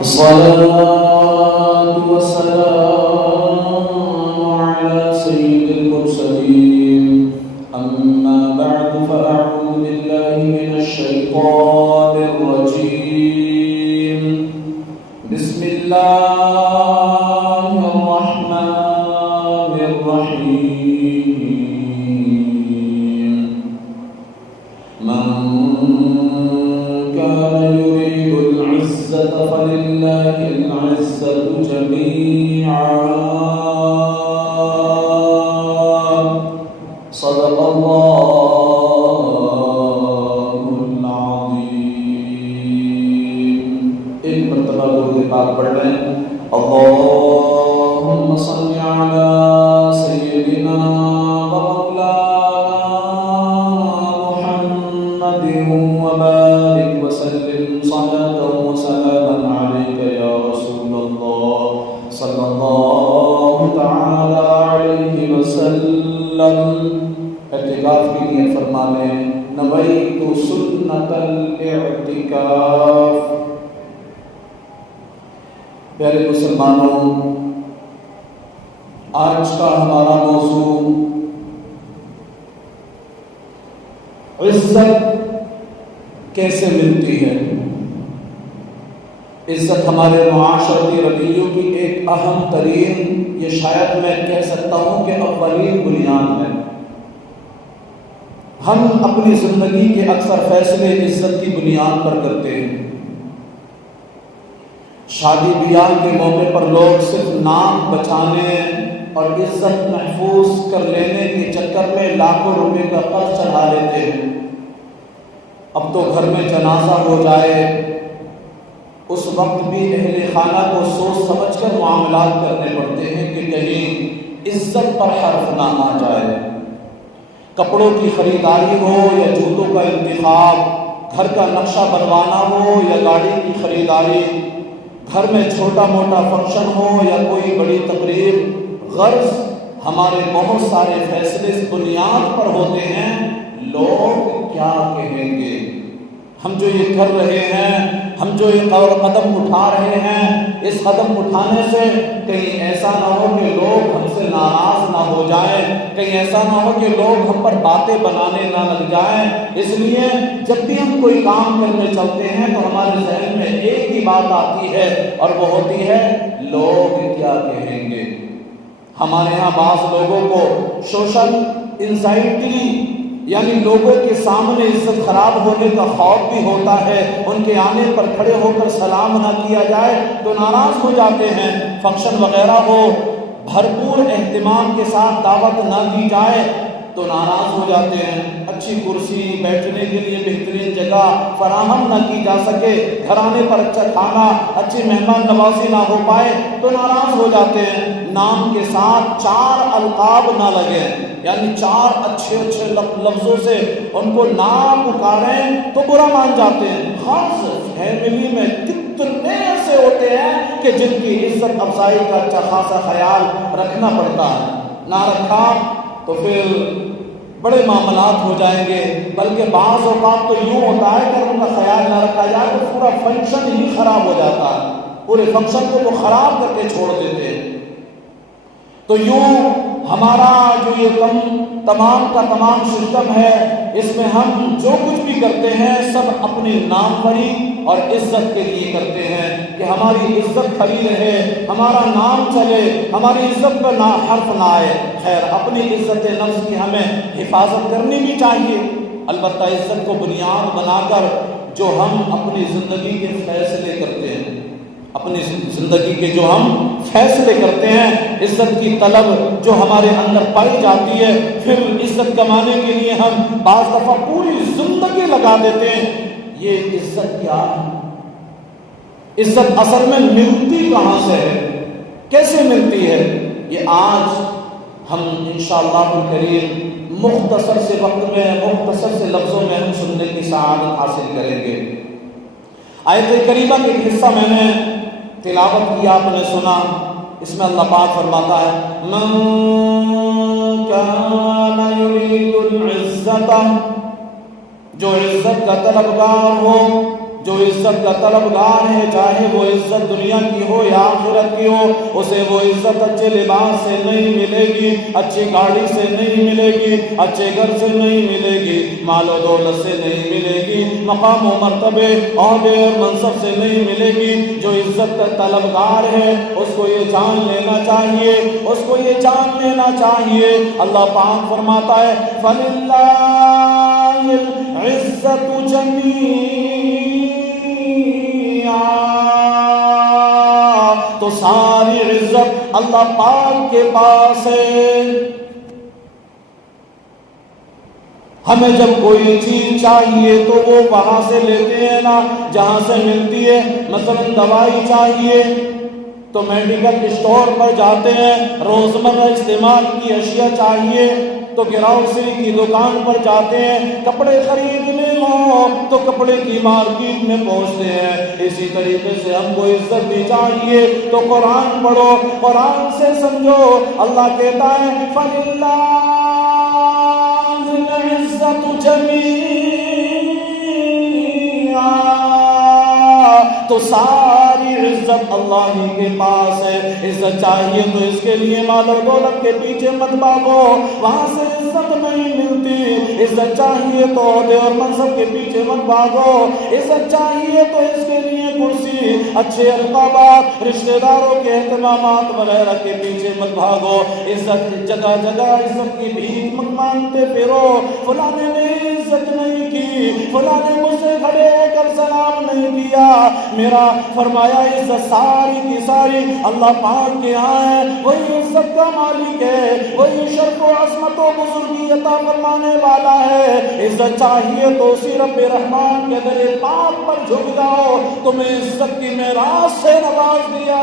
الصلاة والسلام على سيد المرسلين أما بعد فأعوذ بالله من الشيطان الرجيم بسم الله الرحمن الرحيم من كان يريد العزة فلله العزة جميعا صدق الله العظيم. ایک مرتبہ درود پاک پڑھ لیں. اللهم صل على سيدنا ومولانا محمد وبارك وسلم صلاة وسلاما عليك يا رسول الله صلى الله تعالى عليه وسلم. اعتکاف کی نیت فرما لیں. نویت سنت الاعتکاف. پیارے مسلمانوں، آج کا ہمارا موضوع عزت کیسے ملتی ہے. عزت ہمارے معاشرتی رویوں کی ایک اہم ترین، یہ شاید میں کہہ سکتا ہوں کہ اولین بنیاد ہے. ہم اپنی زندگی کے اکثر فیصلے عزت کی بنیاد پر کرتے ہیں. شادی بیاہ کے موقع پر لوگ صرف نام بچانے اور عزت محفوظ کر لینے کے چکر میں لاکھوں روپے کا قرض چڑھا لیتے ہیں. اب تو گھر میں جنازہ ہو جائے اس وقت بھی اہل خانہ کو سوچ سمجھ کر معاملات کرنے پڑتے ہیں کہ کہیں عزت پر حرف نہ آ جائے. کپڑوں کی خریداری ہو یا جوتوں کا انتخاب، گھر کا نقشہ بنوانا ہو یا گاڑی کی خریداری، گھر میں چھوٹا موٹا فنکشن ہو یا کوئی بڑی تقریب، غرض ہمارے بہت سارے فیصلے اس بنیاد پر ہوتے ہیں لوگ کیا کہیں گے. ہم جو یہ کر رہے ہیں، ہم جو یہ قدم اٹھا رہے ہیں، اس قدم اٹھانے سے کہیں ایسا نہ ہو کہ لوگ ہم سے ناراض نہ ہو جائیں، کہیں ایسا نہ ہو کہ لوگ ہم پر باتیں بنانے نہ لگ جائیں. اس لیے جب بھی ہم کوئی کام کرنے چلتے ہیں تو ہمارے ذہن میں ایک ہی بات آتی ہے اور وہ ہوتی ہے لوگ کیا کہیں گے. ہمارے ہاں بعض لوگوں کو سوشل انزائٹی، یعنی لوگوں کے سامنے عزت خراب ہونے کا خوف بھی ہوتا ہے. ان کے آنے پر کھڑے ہو کر سلام نہ کیا جائے تو ناراض ہو جاتے ہیں. فنکشن وغیرہ ہو، بھرپور اہتمام کے ساتھ دعوت نہ دی جائے تو ناراض ہو جاتے ہیں. اچھی کرسی، بیٹھنے کے لیے بہترین جگہ فراہم نہ کی جا سکے، گھرانے پر اچھا کھانا، اچھی مہمان نوازی نہ ہو پائے تو ناراض ہو جاتے ہیں. نام کے ساتھ 4 القاب نہ لگیں، یعنی 4 اچھے لفظوں سے ان کو نام پکاریں تو برا مان جاتے ہیں. خاص فیملی میں کتنے ایسے ہوتے ہیں کہ جن کی عزت افزائی کا اچھا خاصا خیال رکھنا پڑتا ہے. نہ رکھا تو پھر بڑے معاملات ہو جائیں گے. بلکہ بعض اوقات تو یوں ہوتا ہے کہ ان کا خیال نہ رکھا جائے تو پورا فنکشن ہی خراب ہو جاتا ہے. پورے فنکشن کو وہ خراب کر کے چھوڑ دیتے ہیں. تو یوں ہمارا جو یہ تمام کا تمام سسٹم ہے، اس میں ہم جو کچھ بھی کرتے ہیں سب اپنی ناموری اور عزت کے لیے کرتے ہیں کہ ہماری عزت کھڑی رہے، ہمارا نام چلے، ہماری عزت پر نہ حرف نہ آئے. خیر، اپنی عزت نفس کی ہمیں حفاظت کرنی بھی چاہیے. البتہ عزت کو بنیاد بنا کر جو ہم اپنی زندگی کے فیصلے کرتے ہیں، اپنی زندگی کے جو ہم فیصلے کرتے ہیں، عزت کی طلب جو ہمارے اندر پائی جاتی ہے، پھر عزت کمانے کے لیے ہم بعض دفعہ پوری زندگی لگا دیتے ہیں. یہ عزت کیا ہے؟ عزت اصل میں ملتی کہاں سے ہے، کیسے ملتی ہے؟ یہ آج ہم انشاءاللہ الکریم مختصر سے وقت میں، مختصر سے لفظوں میں ہم سننے کی سعادت حاصل کریں گے. آیت کریمہ کے ایک حصہ میں نے تلاوت کی، آپ نے سنا. اس میں اللہ پاک فرماتا ہے من کان یرید العزت، جو عزت کا طلبگار ہو جو عزت کا طلبگار ہے، چاہے وہ عزت دنیا کی ہو یا آخرت کی ہو، اسے وہ عزت اچھے لباس سے نہیں ملے گی، اچھی گاڑی سے نہیں ملے گی، اچھے گھر سے نہیں ملے گی، مال و دولت سے نہیں ملے گی، مقام و مرتبے عہدے اور منصب سے نہیں ملے گی۔ جو عزت کا طلبگار ہے اس کو یہ جان لینا چاہیے، اس کو یہ جان لینا چاہیے۔ اللہ پاک فرماتا ہے فَلِلَّهِ الْعِزَّةُ جَمِيعًا، تو ساری عزت اللہ پاک کے پاس ہے۔ ہمیں جب کوئی چیز چاہیے تو وہ وہاں سے لیتے ہیں نا جہاں سے ملتی ہے۔ مثلا دوائی چاہیے تو میڈیکل اسٹور پر جاتے ہیں، روزمرہ استعمال کی اشیاء چاہیے تو گراؤسری کی دکان پر جاتے ہیں، کپڑے خریدنے ہوں تو کپڑے کی مارکیٹ میں پہنچتے ہیں۔ اسی طریقے سے ہم کو عزت بھی چاہیے تو قرآن پڑھو، قرآن سے سمجھو۔ اللہ کہتا ہے فَلِلَّهِ الْعِزَّةُ جَمِيعًا، تو ساری عزت اللہ ہی کے پاس ہے۔ عزت چاہیے تو اس کے لیے مال و دولت کے پیچھے مت بھاگو، وہاں سے عزت نہیں ملتی۔ عزت چاہیے تو عہدے اور منصب کے پیچھے مت بھاگو، عزت چاہیے تو اس کے لیے کرسی، اچھے القابات، رشتہ داروں کے اہتمامات وغیرہ کے پیچھے مت بھاگو۔ عزت جگہ جگہ عزت کی بھیک مت مانگتے پھرو، فلاں نے عزت نہیں کی، فلاں نے مجھ سے کھڑے ہو کر سلام نہیں کیا۔ میرا فرمایا عزت ساری کی ساری اللہ پاک کے ہاں ہے، وہی عزت کا مالک ہے، وہی شرف و عظمت و بزرگی عطا فرمانے والا ہے۔ عزت چاہیے تو اسی رب رحمان کے در پاک پر جھک جاؤ، تمہیں عزت کی معراج سے نواز دیا